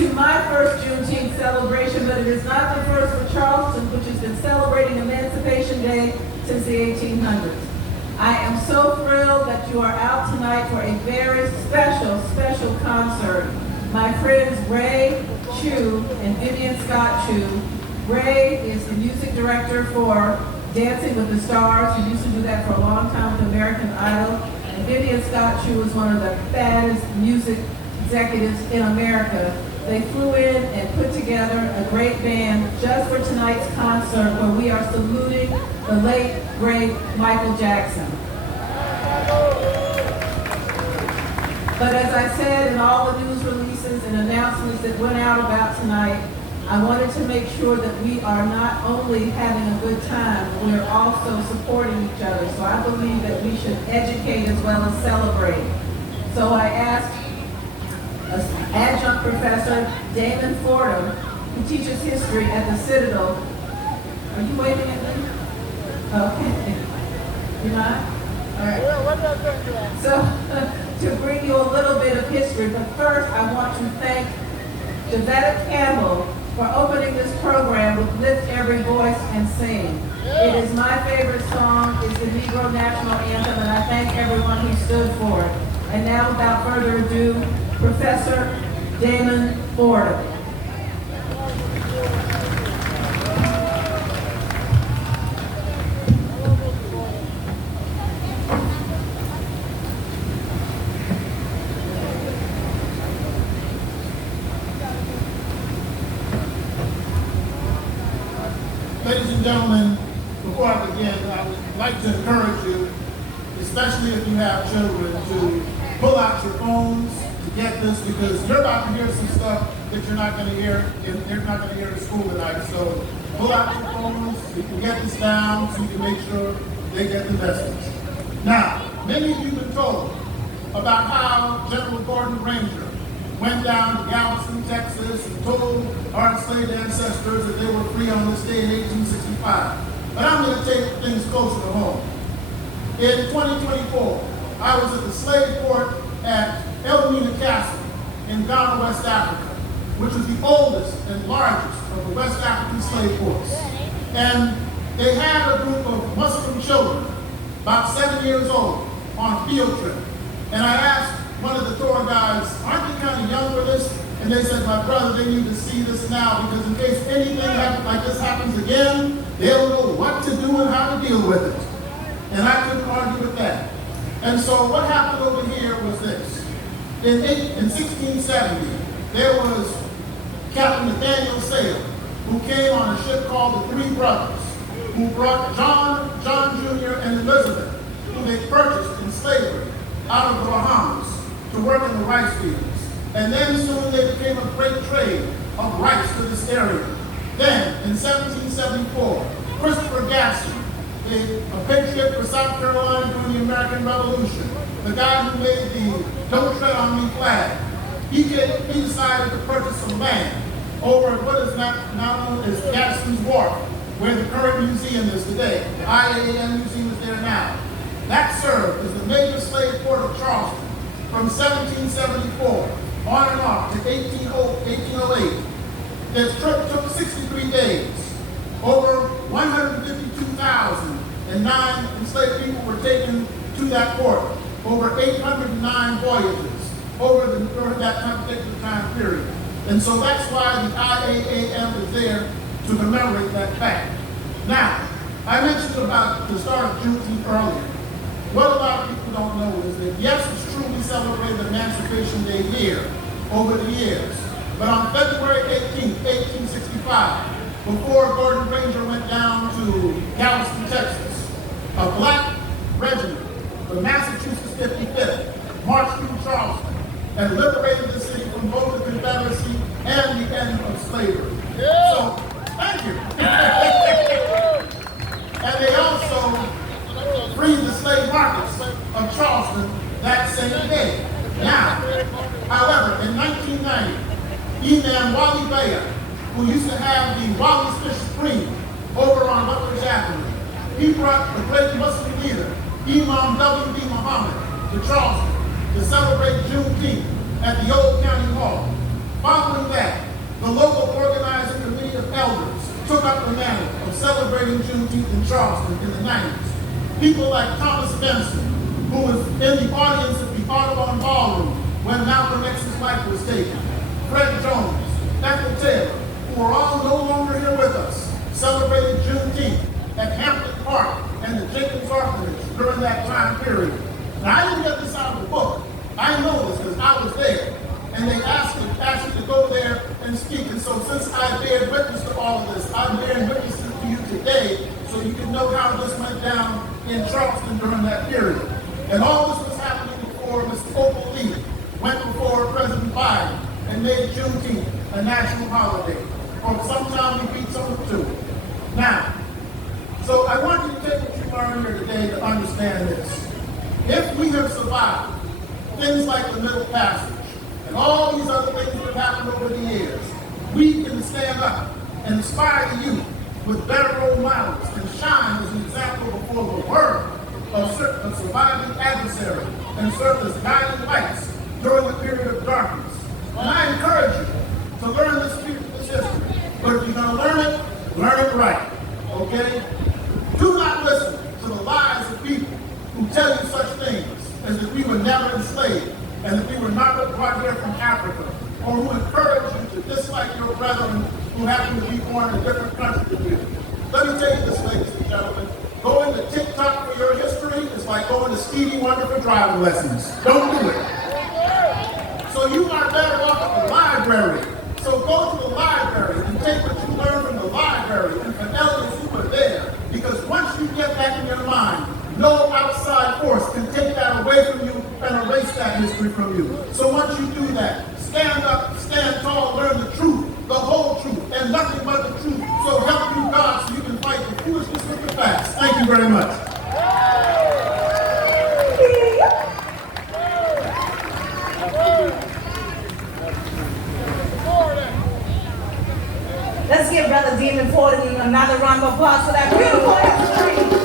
to my first Juneteenth celebration, but it is not the first for Charleston, which has been celebrating Emancipation Day since the 1800s. I am so thrilled that you are out tonight for a very special concert. My friends Ray Chu and Vivian Scott Chu. Ray is the music director for Dancing with the Stars. He used to do that for a long time with American Idol. And Vivian Scott Chu is one of the baddest music executives in America. They flew in and put together a great band just for tonight's concert where we are saluting the late, great Michael Jackson. But as I said in all the news releases and announcements that went out about tonight, I wanted to make sure that we are not only having a good time, we are also supporting each other. So I believe that we should educate as well as celebrate. So I asked adjunct professor Damon Fordham, who teaches history at the Citadel. Are you waving at me? Okay. You're not? All right. So to bring you a little bit of history, but first I want to thank Javetta Campbell for opening this program with Lift Every Voice and Sing. It is my favorite song. It's the Negro National Anthem, and I thank everyone who stood for it. And now, without further ado, Professor Damon Fordham. Ladies and gentlemen, before I begin, I would like to encourage you, especially if you have children, to pull out your phones to get this, because you're about to hear some stuff that you're not going to hear in school tonight. So pull out your phones, you can get this down so you can make sure they get the message. Now, many of you have been told about how General Gordon Granger went down to Galveston, Texas, and told our enslaved ancestors that they were free on this day in 1865. But I'm going to take things closer to home. In 2024, I was at the slave port at Elmina Castle in Ghana, West Africa, which was the oldest and largest of the West African slave ports. And they had a group of Muslim children, about 7 years old, on a field trip. And I asked one of the tour guides, aren't you kind of young for this? And they said, my brother, they need to see this now, because in case anything like this happens again, they'll know what to do and how to deal with it. And I couldn't argue with that. And so what happened over here was this. In 1670, there was Captain Nathaniel Sale, who came on a ship called the Three Brothers, who brought John Jr., and Elizabeth, who they purchased in slavery out of the Bahamas to work in the rice fields. And then soon they became a great trade of rice to this area. Then, in 1774, Christopher Gadsden, a patriot for South Carolina during the American Revolution, the guy who made the Don't Tread on Me flag, he decided to purchase some land over at what is now known as Gadsden's Wharf, where the current museum is today. The IAAM museum is there now. That served as the major slave port of Charleston from 1774 on and off to 1808. This trip took 63 days. Over 152,009 enslaved people were taken to that port. Over 809 voyages during that particular time period. And so that's why the IAAM is there to commemorate that fact. Now, I mentioned about the start of Juneteenth earlier. What a lot of people don't know is that, yes, it's true we celebrated Emancipation Day here over the years, but on February 18, 1865, before Gordon Granger went down to Galveston, Texas, a black regiment, the Massachusetts 55th, marched through Charleston and liberated the city from both the Confederacy and the end of slavery. Yeah. So, thank you. And they also freed the slave markets of Charleston that same day. Now, however, in 1990, Imam Wally Baya, who used to have the Wally's Fish Spring over on Rutgers Avenue, he brought the great Muslim leader, Imam W.B. Muhammad, to Charleston to celebrate Juneteenth at the Old County Hall. Following that, The local organizing committee of elders took up the mantle of celebrating Juneteenth in Charleston in the 90s. People like Thomas Benson, who was in the audience at the Audubon Ballroom when Malcolm X's life was taken, Fred Jones, Ethel Taylor, who are all no longer here with us, celebrated Juneteenth at Hampton Park and the Jacobs Orphanage during that time period. Now, I didn't get this out of the book. I know this because I was there. And they asked me to go there and speak. And so since I bear witness to all of this, I'm bearing witness to you today so you can know how this went down in Charleston during that period. And all this was happening before Mr. Opal Lee went before President Biden and made Juneteenth a national holiday. Or sometime we beat someone to it. Now, so I want you to take what you learned here today to understand this. If we have survived things like the Middle Passage and all these other things that have happened over the years, we can stand up and inspire the youth with better role models and shine as an example before the world of surviving adversary and serve as guiding lights during the period of darkness. And I encourage you to learn this history. But if you're going to learn it right. Okay? Do not listen to the lies of people who tell you such things as that we were never enslaved and that we were not brought here from Africa, or who encourage you to dislike your brethren who happen to be born in a different country than you. Let me tell you this, ladies and gentlemen. Going to TikTok for your history is like going to Stevie Wonder for driving lessons. Don't do it. So you are better off at the library. So go to the library and take what you learned from the library and from elders who were there. Because once you get that in your mind, no outside force can take that away from you and erase that history from you. So once you do that, stand up, stand tall, learn the truth, the whole truth, and nothing but the truth. So help you God so you can fight the foolishness with the facts. Thank you very much. Let's give Brother Damon Fordham another round of applause for that beautiful history.